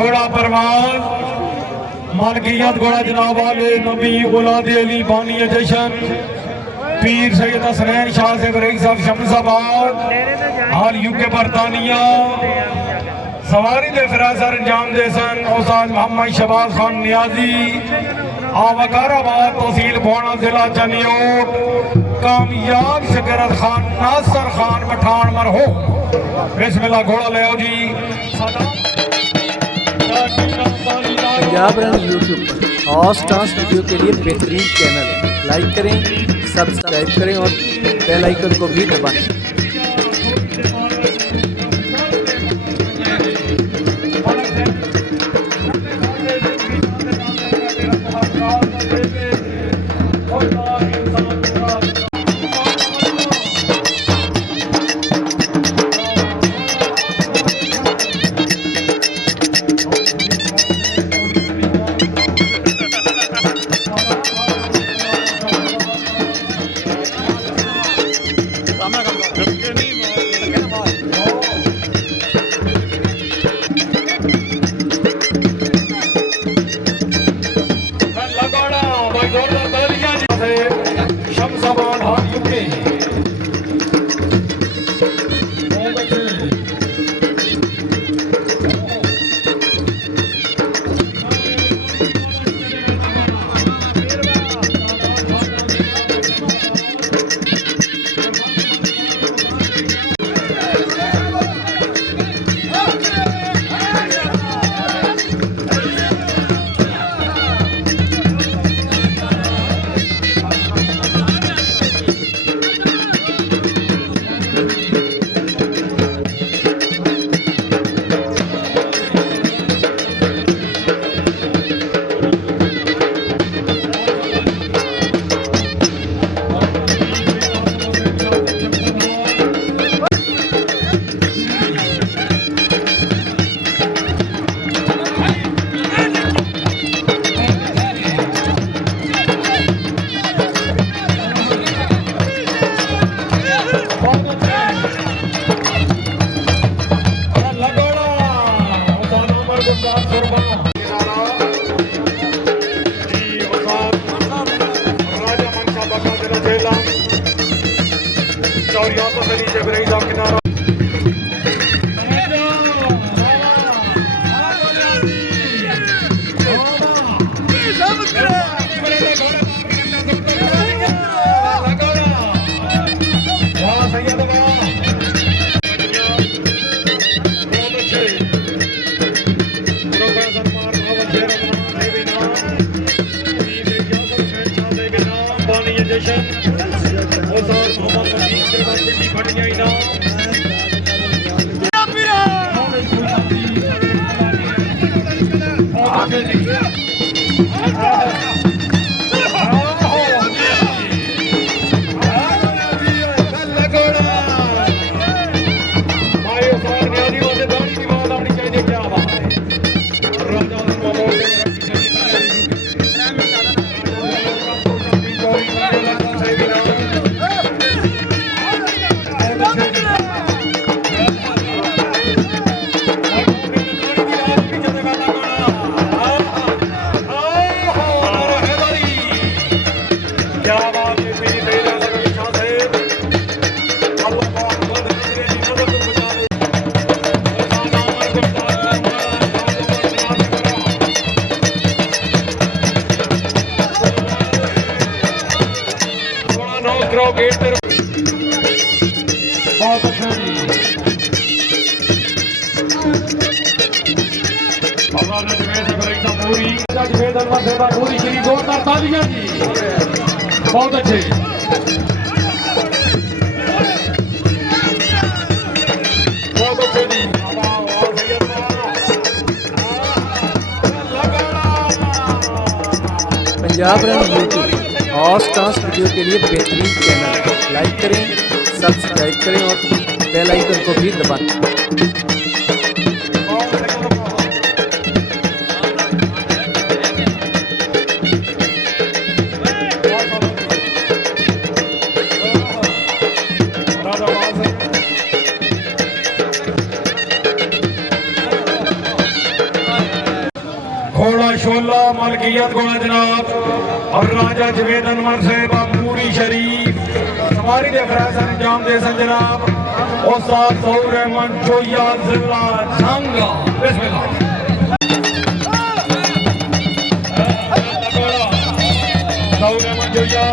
घोड़ा परवान मालकियत घोड़ा जनाब वाले नबी औलाद अली बानी जशन पीर सैयद हसनैन शाह से रईस साहब शमसाबाद हाल यूके बरतानिया सवारी दे फिरासर अंजाम दे सन उस्ताद मोहम्मद शहबाज खान नियाजी वकाराबाद तहसील भोना जिला चनियोट कामयाब शकरत खान नासर खान पठान मरहो बिस्मिल्लाह घोड़ा ले आओ जी। पंजाब रन यूट्यूब पर हॉर्स डांस वीडियो के लिए बेहतरीन चैनल है। लाइक करें, सब्सक्राइब करें और बेल आइकन को भी दबाएं। बहुत अच्छे Punjab run YouTube horse dance video के लिए बेहतरीन चैनल है। लाइक करें, सब्सक्राइब करें और बेल आइकन को भी दबाएं। घोड़ा शोला मलकियत घोड़ा जनाब और राजा जवेद अनवर साहिबा पूरी शरीफ सवारी दे फराज अंजाम दे सन जनाब उस्ताद ज़हूर रहमान चोया जिला झांगा बिस्मिल्लाह ज़हूर रहमान चोया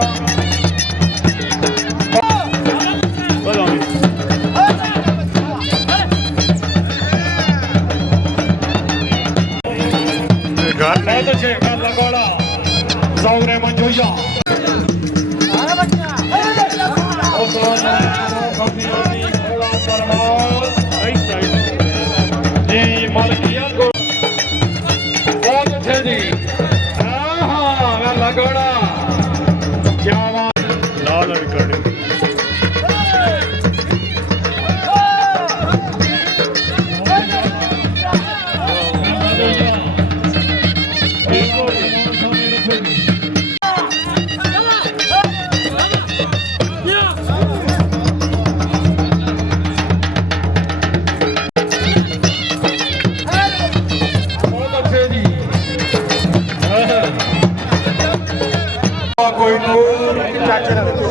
बहुत अच्छे लगोड़ा ज़हूर रहमान चोया जी मलकियत को बहुत अच्छे जी हाँ लगोड़ा क्या बात लाल रिकॉर्डिंग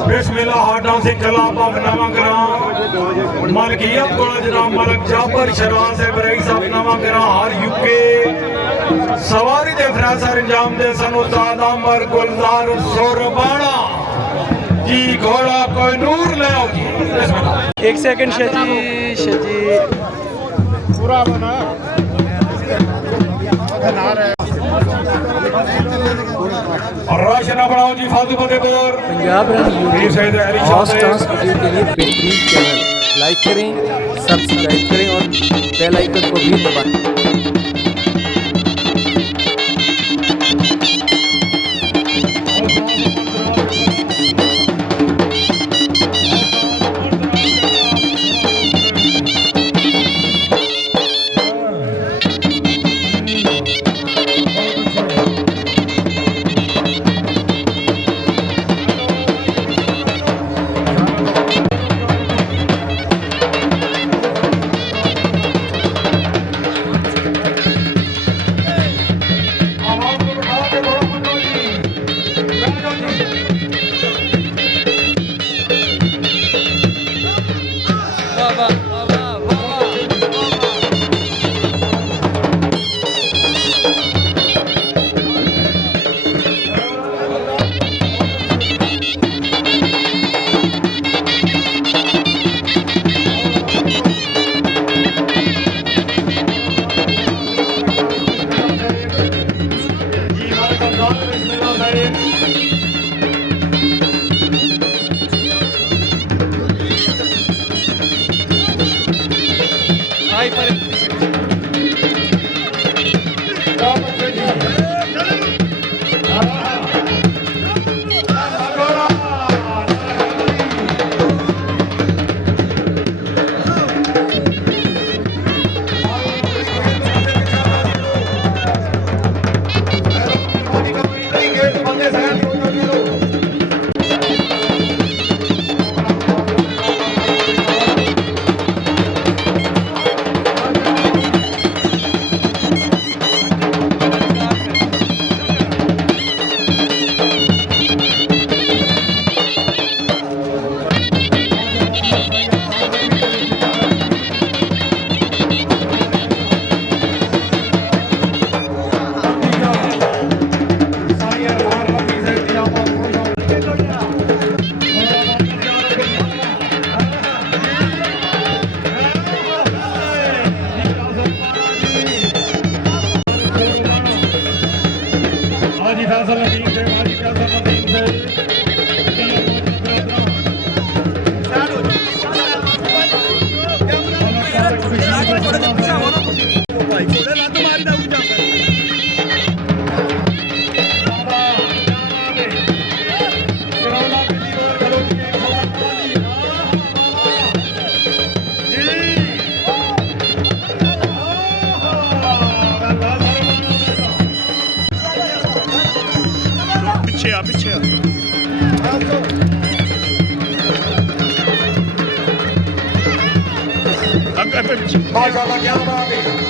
बिस्मिल्लाह हाडा से कलाम नवा ग्राम मलकियत गोला जनाब मलक जाबर शराज है बरई साहब नवा ग्राम हर यूके सवारी दे फरासर इंजाम दे सन उस्ताद अमर गुलजार सोरबाना जी घोड़ा कोई नूर ले आओ जी बिस्मिल्लाह 1 सेकंड शजी पूरा बना और रोशन बढ़ाओ जी फालतू Fatehpur Punjab run YouTube hot stars video के लिए बेहतरीन चैनल लाइक करें सब्सक्राइब करें और बेल आइकन को भी दबाएं। पीछे माशाल्लाह क्या बात है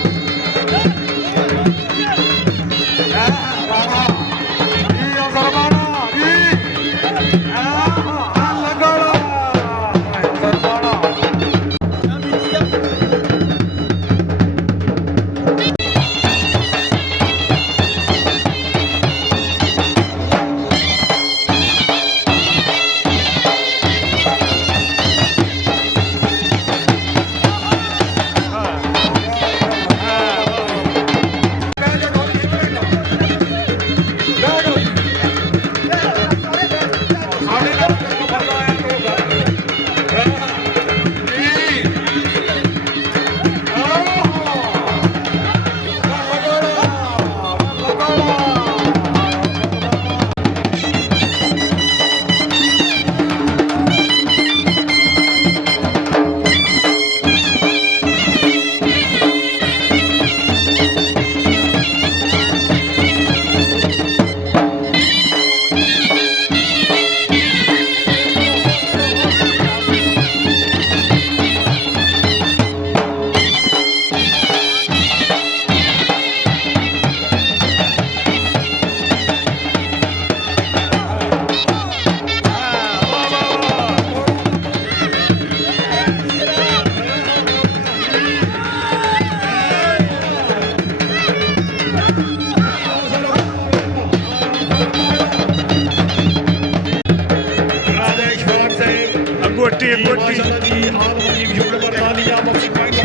ਰਾਜੇਸ਼ਵਰ ਸਿੰਘ अगोटी अगोटी ਮਾਸ਼ਾਅੱਲਾ ਜੀ ਆਪ ਦੀ ਯੂਟਿਊਬ ਪਰ ਤਾਲੀਆਂ ਬਖਸ਼ੀ ਭਾਈ ਦਾ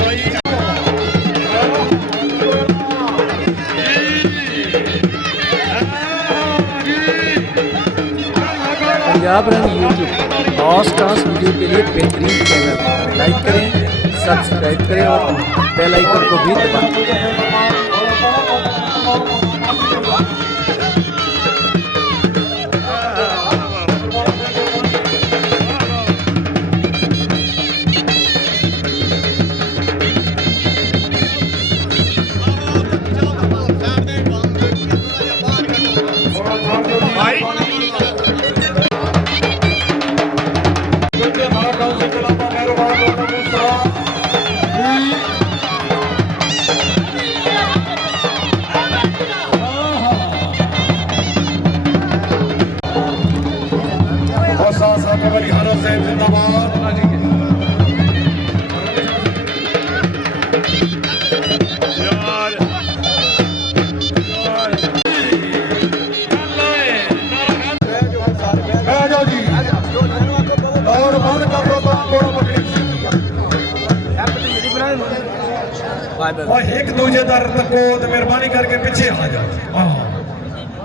ਭਾਈ पंजाब रंग यूट्यूब और डांस वीडियो के लिए बेहतरीन चैनल लाइक करें, सब्सक्राइब करें और बेल आइकन को भी दबाएं। भाई यार और एक दूजे दर तको तो मेहरबानी करके पीछे आ जाओ।